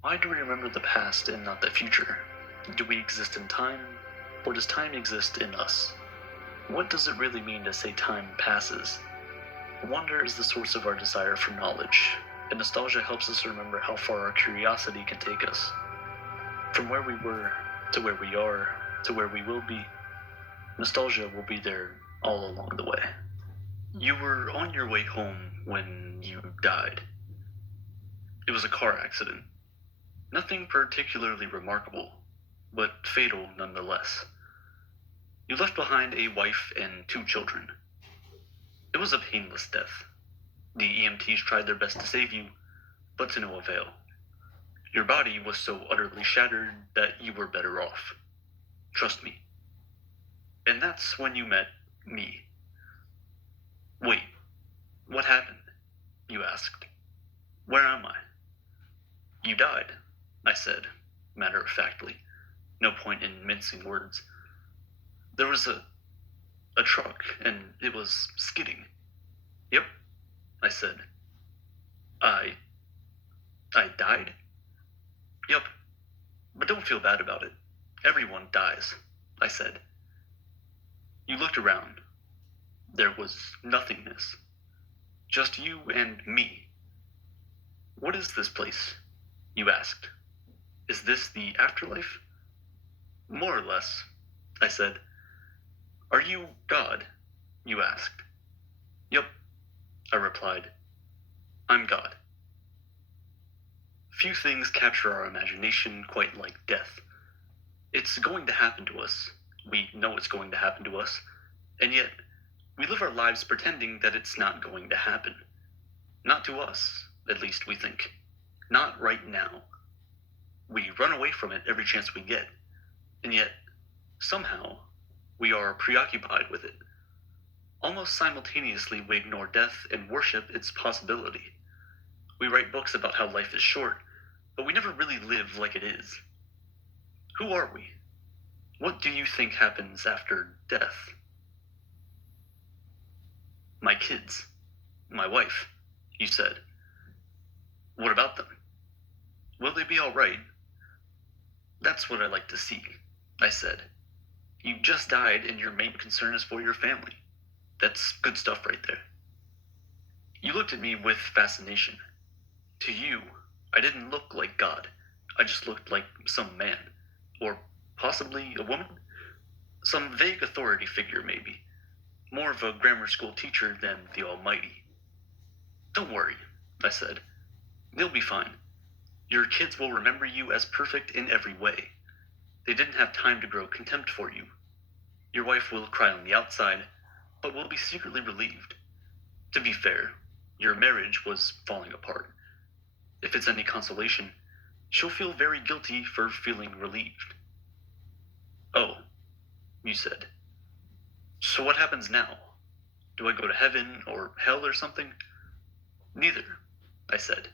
Why do we remember the past and not the future? Do we exist in time, or does time exist in us? What does it really mean to say time passes? Wonder is the source of our desire for knowledge, and nostalgia helps us remember how far our curiosity can take us. From where we were, to where we are, to where we will be, nostalgia will be there all along the way. You were on your way home when you died. It was a car accident. Nothing particularly remarkable, but fatal nonetheless. You left behind a wife and two children. It was a painless death. The EMTs tried their best to save you, but to no avail. Your body was so utterly shattered that you were better off. Trust me. And that's when you met me. Wait, what happened? You asked. Where am I? You died, I said, matter of factly. No point in mincing words. There was a truck, and it was skidding. Yep, I said. I I died? Yup, but don't feel bad about it. Everyone dies, I said. You looked around. There was nothingness. Just you and me. What is this place? You asked. Is this the afterlife? More or less, I said. Are you God? You asked. Yup, I replied. I'm God. Few things capture our imagination quite like death. It's going to happen to us. We know it's going to happen to us. And yet, we live our lives pretending that it's not going to happen. Not to us, at least we think. Not right now. We run away from it every chance we get. And yet, somehow, we are preoccupied with it. Almost simultaneously, we ignore death and worship its possibility. We write books about how life is short, but we never really live like it is. Who are we? What do you think happens after death? My kids. My wife, you said. What about them? Will they be all right? That's what I like to see, I said. You just died and your main concern is for your family. That's good stuff right there. You looked at me with fascination. To you, I didn't look like God. I just looked like some man. Or possibly a woman? Some vague authority figure, maybe. More of a grammar school teacher than the Almighty. Don't worry, I said. They'll be fine. Your kids will remember you as perfect in every way. They didn't have time to grow contempt for you. Your wife will cry on the outside, but will be secretly relieved. To be fair, your marriage was falling apart. If it's any consolation, she'll feel very guilty for feeling relieved. Oh, you said. So what happens now? Do I go to heaven or hell or something? Neither, I said.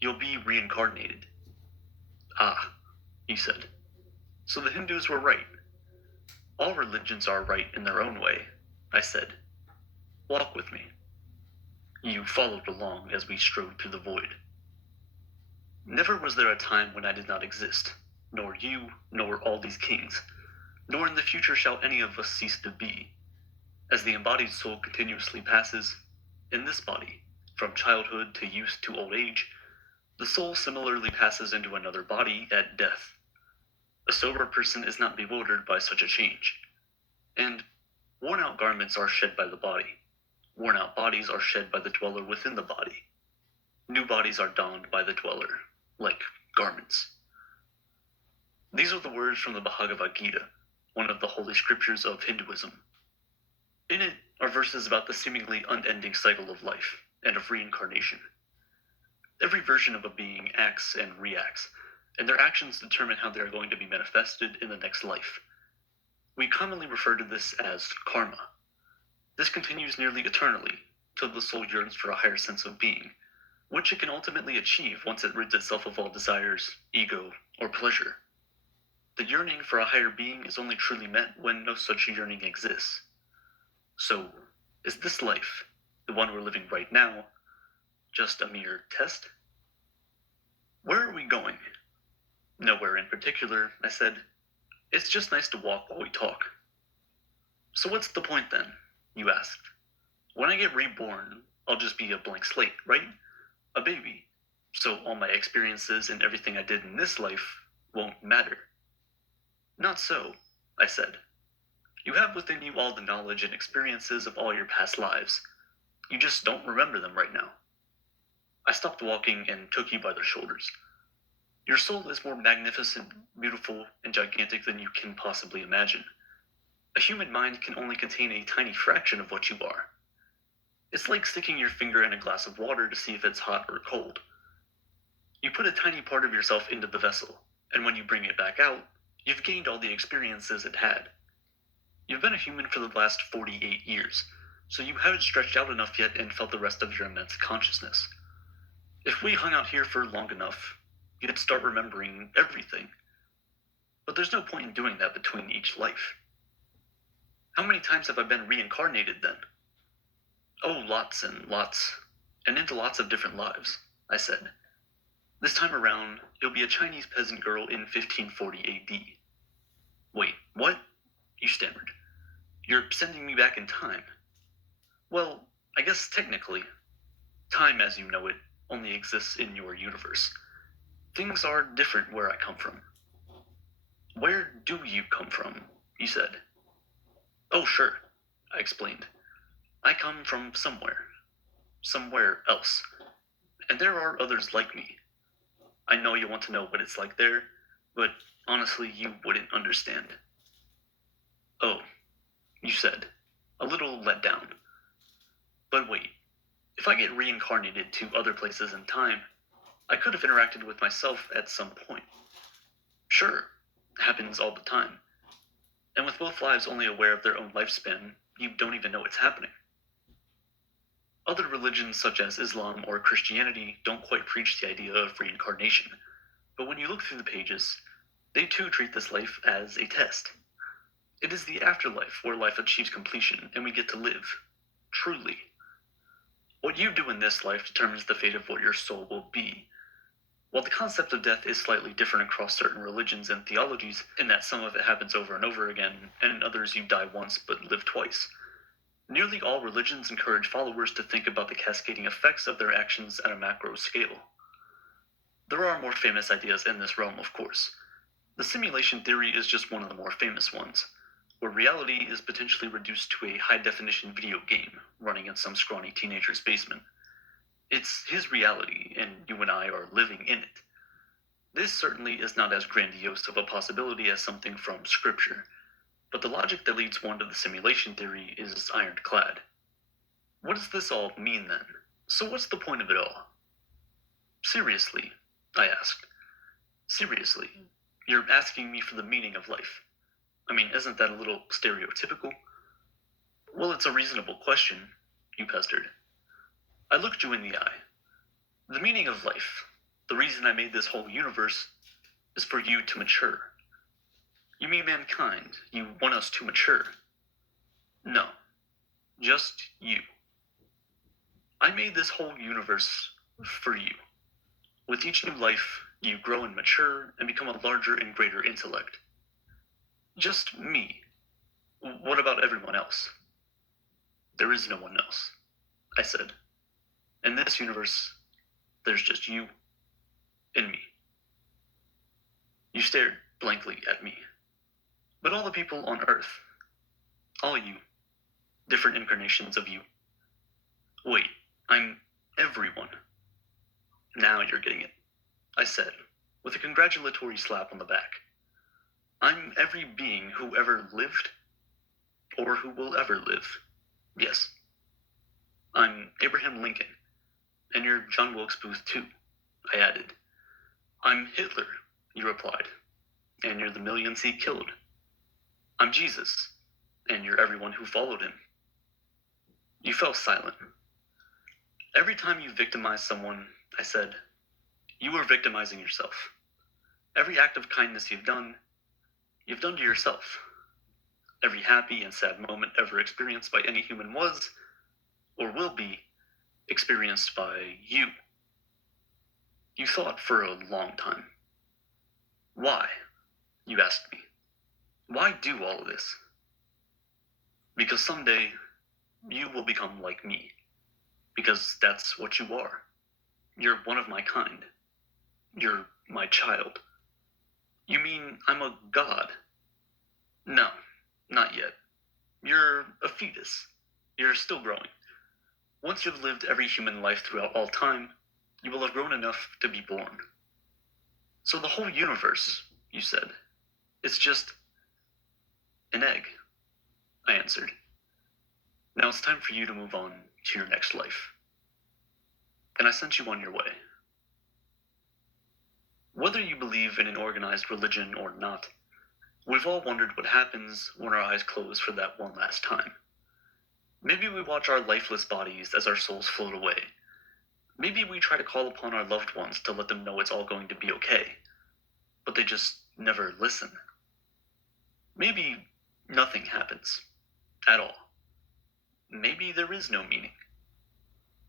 You'll be reincarnated. Ah, you said. So the Hindus were right. All religions are right in their own way, I said. Walk with me. You followed along as we strode through the void. Never was there a time when I did not exist, nor you, nor all these kings, nor in the future shall any of us cease to be. As the embodied soul continuously passes, in this body, from childhood to youth to old age, the soul similarly passes into another body at death. A sober person is not bewildered by such a change. And worn-out garments are shed by the body. Worn-out bodies are shed by the dweller within the body. New bodies are donned by the dweller, like garments. These are the words from the Bhagavad Gita, one of the holy scriptures of Hinduism. In it are verses about the seemingly unending cycle of life and of reincarnation. Every version of a being acts and reacts, and their actions determine how they are going to be manifested in the next life. We commonly refer to this as karma. This continues nearly eternally, till the soul yearns for a higher sense of being, which it can ultimately achieve once it rids itself of all desires, ego, or pleasure. The yearning for a higher being is only truly met when no such yearning exists. So, is this life, the one we're living right now, just a mere test? Where are we going? Nowhere in particular, I said. It's just nice to walk while we talk. So what's the point then? You asked. When I get reborn, I'll just be a blank slate, right? A baby. So all my experiences and everything I did in this life won't matter. Not so, I said. You have within you all the knowledge and experiences of all your past lives. You just don't remember them right now. I stopped walking and took you by the shoulders. Your soul is more magnificent, beautiful, and gigantic than you can possibly imagine. A human mind can only contain a tiny fraction of what you are. It's like sticking your finger in a glass of water to see if it's hot or cold. You put a tiny part of yourself into the vessel, and when you bring it back out, you've gained all the experiences it had. You've been a human for the last 48 years, so you haven't stretched out enough yet and felt the rest of your immense consciousness. If we hung out here for long enough, you'd start remembering everything. But there's no point in doing that between each life. How many times have I been reincarnated then? Oh, lots and lots, and into lots of different lives, I said. This time around, you'll be a Chinese peasant girl in 1540 AD. Wait, what? You stammered. You're sending me back in time. Well, I guess technically, time as you know it only exists in your universe. Things are different where I come from. Where do you come from? You said. Oh, sure, I explained. I come from somewhere else. And there are others like me. I know you want to know what it's like there, but honestly, you wouldn't understand. Oh, you said, a little let down. But wait, if I get reincarnated to other places in time, I could have interacted with myself at some point. Sure, happens all the time. And with both lives only aware of their own lifespan, you don't even know it's happening. Other religions such as Islam or Christianity don't quite preach the idea of reincarnation, but when you look through the pages, they too treat this life as a test. It is the afterlife where life achieves completion and we get to live, truly. What you do in this life determines the fate of what your soul will be. While the concept of death is slightly different across certain religions and theologies, in that some of it happens over and over again, and in others you die once but live twice, nearly all religions encourage followers to think about the cascading effects of their actions at a macro scale. There are more famous ideas in this realm, of course. The simulation theory is just one of the more famous ones, where reality is potentially reduced to a high-definition video game running in some scrawny teenager's basement. It's his reality, and you and I are living in it. This certainly is not as grandiose of a possibility as something from Scripture, but the logic that leads one to the simulation theory is ironclad. What does this all mean then? So what's the point of it all? Seriously, I asked. Seriously, you're asking me for the meaning of life. I mean, isn't that a little stereotypical? Well, it's a reasonable question, you pestered. I looked you in the eye. The meaning of life, the reason I made this whole universe, is for you to mature. You mean mankind? You want us to mature? No, just you. I made this whole universe for you. With each new life, you grow and mature and become a larger and greater intellect. Just me. What about everyone else? There is no one else, I said. In this universe, there's just you and me. You stared blankly at me. But all the people on Earth, all you, different incarnations of you. Wait, I'm everyone. Now you're getting it, I said, with a congratulatory slap on the back. I'm every being who ever lived, or who will ever live. Yes. I'm Abraham Lincoln, and you're John Wilkes Booth too, I added. I'm Hitler, you replied, and you're the millions he killed. I'm Jesus, and you're everyone who followed him. You fell silent. Every time you victimize someone, I said, you are victimizing yourself. Every act of kindness you've done to yourself. Every happy and sad moment ever experienced by any human was, or will be, experienced by you. You thought for a long time. Why? You asked me. Why do all of this? Because someday you will become like me. Because that's what you are. You're one of my kind. You're my child. You mean I'm a god? No, not yet. You're a fetus. You're still growing. Once you've lived every human life throughout all time, you will have grown enough to be born. So the whole universe, you said, it's just an egg, I answered. Now it's time for you to move on to your next life. And I sent you on your way. Whether you believe in an organized religion or not, we've all wondered what happens when our eyes close for that one last time. Maybe we watch our lifeless bodies as our souls float away. Maybe we try to call upon our loved ones to let them know it's all going to be okay, but they just never listen. Maybe nothing happens at all. Maybe there is no meaning.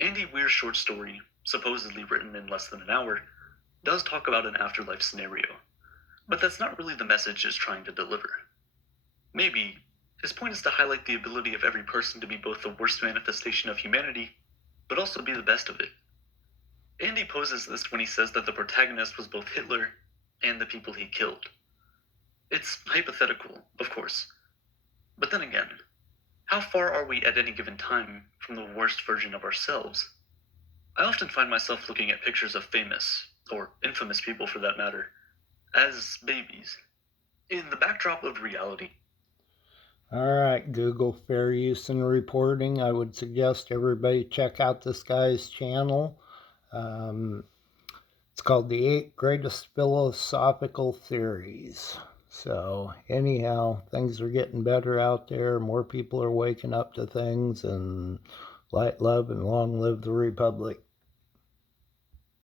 Andy Weir's short story, supposedly written in less than an hour, does talk about an afterlife scenario, but that's not really the message it's trying to deliver. Maybe his point is to highlight the ability of every person to be both the worst manifestation of humanity, but also be the best of it. Andy poses this when he says that the protagonist was both Hitler and the people he killed. It's hypothetical, of course, but then again, how far are we at any given time from the worst version of ourselves? I often find myself looking at pictures of famous, or infamous people for that matter, as babies, in the backdrop of reality. All right, Google Fair Use and Reporting. I would suggest everybody check out this guy's channel. It's called The 8 Greatest Philosophical Theories. So, anyhow, things are getting better out there. More people are waking up to things, and light, love, and long live the Republic.